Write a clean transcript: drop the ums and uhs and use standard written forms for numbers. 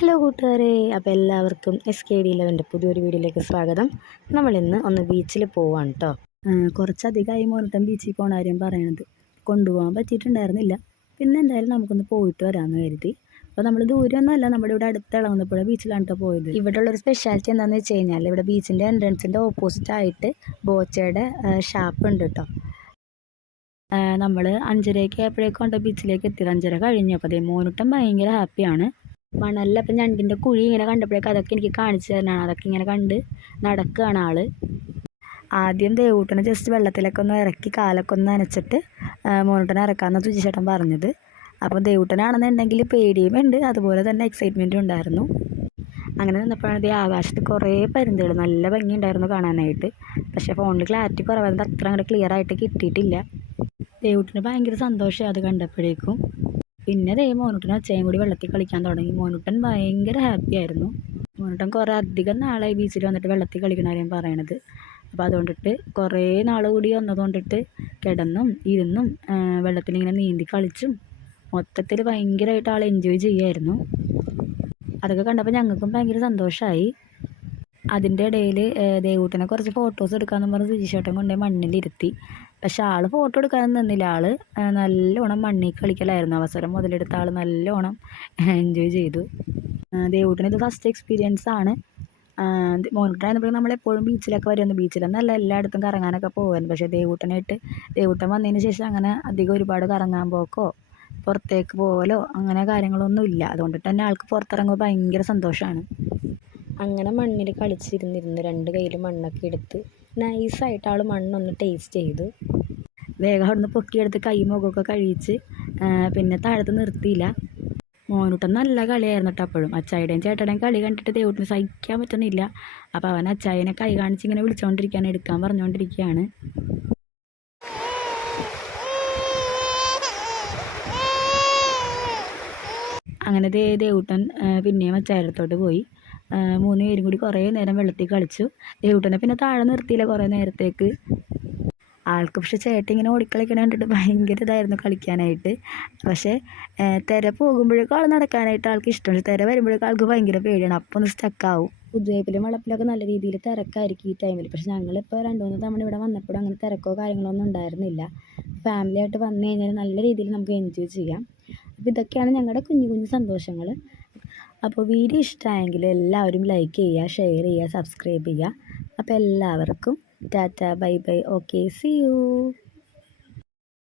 Hello കൂട്ടുകാരെ, അപ്പോൾ എല്ലാവർക്കും SKD11 പുതിയൊരു വീഡിയോയിലേക്ക് സ്വാഗതം. നമ്മളിന്ന് ഒന്ന് ബീച്ചിൽ പോവാണ് കേട്ടോ. കുറച്ചധികമായി മോനട്ടൻ ബീച്ചിൽ പോകണ കാര്യം പറയണത്. കൊണ്ടുപോകാൻ പറ്റിയിട്ടുണ്ടായിരുന്നില്ല. പിന്നെ എന്തായാലും നമുക്കൊന്ന് പോയിട്ട് വരാമെന്ന് കരുതി. അപ്പോൾ നമ്മൾ ദൂരമൊന്നുമല്ല, നമ്മുടെ ഇവിടെ അടുത്ത ഇളവന്നപ്പുഴ ബീച്ചിലാണ് കേട്ടോ പോയത്. ഇവിടെ ഉള്ളൊരു സ്പെഷ്യാലിറ്റി എന്താണെന്ന് വെച്ച് കഴിഞ്ഞാൽ ഇവിടെ ബീച്ചിൻ്റെ എൻട്രൻസിൻ്റെ ഓപ്പോസിറ്റായിട്ട് ബോച്ചയുടെ ഷാപ്പ് ഉണ്ട് കേട്ടോ. നമ്മൾ 5:30 ആയപ്പോഴേക്കും കൊണ്ട് ബീച്ചിലേക്ക് എത്തിയത്. 5:30 കഴിഞ്ഞപ്പോൾ അതേ മോനട്ടൻ ഭയങ്കര ഹാപ്പിയാണ്. മണലിൽ അപ്പം ഞണ്ടിൻ്റെ കുഴി ഇങ്ങനെ കണ്ടപ്പോഴേക്കും അതൊക്കെ എനിക്ക് കാണിച്ചു തരാനാണ്. അതൊക്കെ ഇങ്ങനെ കണ്ട് നടക്കുകയാണ് ആള്. ആദ്യം ദേവൂട്ടനെ ജസ്റ്റ് വെള്ളത്തിലൊക്കെ ഒന്ന് ഇറക്കി കാലൊക്കെ ഒന്ന് നനച്ചിട്ട് മോനൂട്ടനെ ഇറക്കാമെന്ന് സുജിച്ചേട്ടൻ പറഞ്ഞത്. അപ്പോൾ ദേവൂട്ടനാണെന്നുണ്ടെങ്കിൽ പേടിയും ഉണ്ട്, അതുപോലെ തന്നെ എക്സൈറ്റ്മെൻറ്റും ഉണ്ടായിരുന്നു. അങ്ങനെ നിന്നപ്പോഴാണ് ഈ ആകാശത്ത് കുറേ പരുന്തുകൾ നല്ല ഭംഗിയുണ്ടായിരുന്നു കാണാനായിട്ട്. പക്ഷേ ഫോണിൽ ക്ലാരിറ്റി കുറവായത് അത്ര അങ്ങോട്ട് ക്ലിയർ ആയിട്ട് കിട്ടിയിട്ടില്ല. ദേവൂട്ടന് ഭയങ്കര സന്തോഷമായി അത് കണ്ടപ്പോഴേക്കും. പിന്നെ മോനൂട്ടൻ അച്ഛയും കൂടി വെള്ളത്തിൽ കളിക്കാൻ തുടങ്ങി. മോനൂട്ടൻ ഭയങ്കര ഹാപ്പി ആയിരുന്നു. മോനൂട്ടൻ കുറേ അധികം നാളായി ബീച്ചിൽ വന്നിട്ട് വെള്ളത്തിൽ കളിക്കണ കാര്യം പറയണത്. അപ്പോൾ അതുകൊണ്ടിട്ട് കുറേ നാൾ കൂടി വന്നതുകൊണ്ടിട്ട് കിടന്നും ഇരുന്നും വെള്ളത്തിലിങ്ങനെ നീന്തി കളിച്ചും മൊത്തത്തിൽ ഭയങ്കരമായിട്ട് ആൾ എൻജോയ് ചെയ്യുമായിരുന്നു. അതൊക്കെ കണ്ടപ്പോൾ ഞങ്ങൾക്കും ഭയങ്കര സന്തോഷമായി. അതിൻ്റെ ഇടയിൽ ദേവൂട്ടനെ കുറച്ച് ഫോട്ടോസ് എടുക്കാമെന്ന് പറഞ്ഞ് സുജിച്ചേട്ടൻ കൊണ്ടുപോയി മണ്ണിലിരുത്തി. പക്ഷെ ആൾ ഫോട്ടോ എടുക്കാനൊന്നും നിന്നില്ല. ആൾ നല്ലോണം മണ്ണിൽ കളിക്കലായിരുന്നു. അവസരം മുതലെടുത്ത ആൾ നല്ലോണം എൻജോയ് ചെയ്തു. ദേവൂട്ടന് ഇത് ഫസ്റ്റ് എക്സ്പീരിയൻസ് ആണ്. മോനൂട്ടനായിരുന്നപ്പോൾ നമ്മളെപ്പോഴും ബീച്ചിലൊക്കെ വരുന്നു. ബീച്ചിലെന്നല്ല എല്ലായിടത്തും കറങ്ങാനൊക്കെ പോകുമായിരുന്നു. പക്ഷേ ദേവൂട്ടൻ വന്നതിന് ശേഷം അങ്ങനെ അധികം ഒരുപാട് കറങ്ങാൻ പോക്കോ പുറത്തേക്ക് പോകലോ അങ്ങനെ കാര്യങ്ങളൊന്നും ഇല്ല. അതുകൊണ്ടിട്ട് തന്നെ ആൾക്ക് പുറത്തിറങ്ങുമ്പോൾ ഭയങ്കര സന്തോഷമാണ്. അങ്ങനെ മണ്ണിൽ കളിച്ചിരുന്നിരുന്ന് 2 കയ്യിലും മണ്ണൊക്കെ എടുത്ത് നൈസായിട്ട് ആൾ മണ്ണൊന്ന് ടേസ്റ്റ് ചെയ്തു. വേഗം അവിടുന്ന് പൊക്കിയെടുത്ത് കൈ മുഖമൊക്കെ കഴിച്ച് പിന്നെ താഴത്ത് നിർത്തിയില്ല. മോനൂട്ടൻ നല്ല കളിയായിരുന്നു കേട്ടോ. അപ്പോഴും അച്ചായുടെയും ചേട്ടയുടെയും കളി കണ്ടിട്ട് ദേവൂട്ടിന് സഹിക്കാൻ പറ്റുന്നില്ല. അപ്പോൾ അവൻ അച്ചായനെ കൈ കാണിച്ച് ഇങ്ങനെ വിളിച്ചുകൊണ്ടിരിക്കുകയാണ്, എടുക്കാൻ പറഞ്ഞുകൊണ്ടിരിക്കുകയാണ്. അങ്ങനെ ദേവൂട്ടൻ പിന്നെയും അച്ചായടുത്തോട്ട് പോയി. 3 പേരും കൂടി കുറേ നേരം വെള്ളത്തിൽ കളിച്ചു. ദേവൂട്ടനെ പിന്നെ താഴെ നിർത്തിയില്ല കുറേ നേരത്തേക്ക്. ആൾക്ക് പക്ഷേ ചേട്ടൻ ഇങ്ങനെ ഓടിക്കളിക്കണ കണ്ടിട്ട് ഭയങ്കര ഇതായിരുന്നു കളിക്കാനായിട്ട്. പക്ഷേ തിര പോകുമ്പോഴേക്കും ആൾ നടക്കാനായിട്ട് ആൾക്ക് ഇഷ്ടം. പക്ഷേ തിര വരുമ്പോഴേക്കും ആൾക്ക് ഭയങ്കര പേടിയാണ്. അപ്പോൾ ഒന്ന് സ്റ്റക്കാവും. പുതുവേപ്പിലും വളപ്പിലൊക്കെ നല്ല രീതിയിൽ തിരക്കായിരിക്കും ഈ ടൈമിൽ. പക്ഷേ ഞങ്ങളിപ്പോൾ 2-3 തവണ ഇവിടെ വന്നപ്പോഴും അങ്ങനെ തിരക്കോ കാര്യങ്ങളൊന്നും ഉണ്ടായിരുന്നില്ല. ഫാമിലി ആയിട്ട് വന്നു കഴിഞ്ഞാൽ നല്ല രീതിയിൽ നമുക്ക് എൻജോയ് ചെയ്യാം. അപ്പോൾ ഇതൊക്കെയാണ് ഞങ്ങളുടെ കുഞ്ഞു കുഞ്ഞു സന്തോഷങ്ങൾ. അപ്പോൾ വീഡിയോ ഇഷ്ടമായെങ്കിൽ എല്ലാവരും ലൈക്ക് ചെയ്യുക, ഷെയർ ചെയ്യുക, സബ്സ്ക്രൈബ് ചെയ്യുക. അപ്പോൾ എല്ലാവർക്കും ടാറ്റ, bye bye, okay, see U.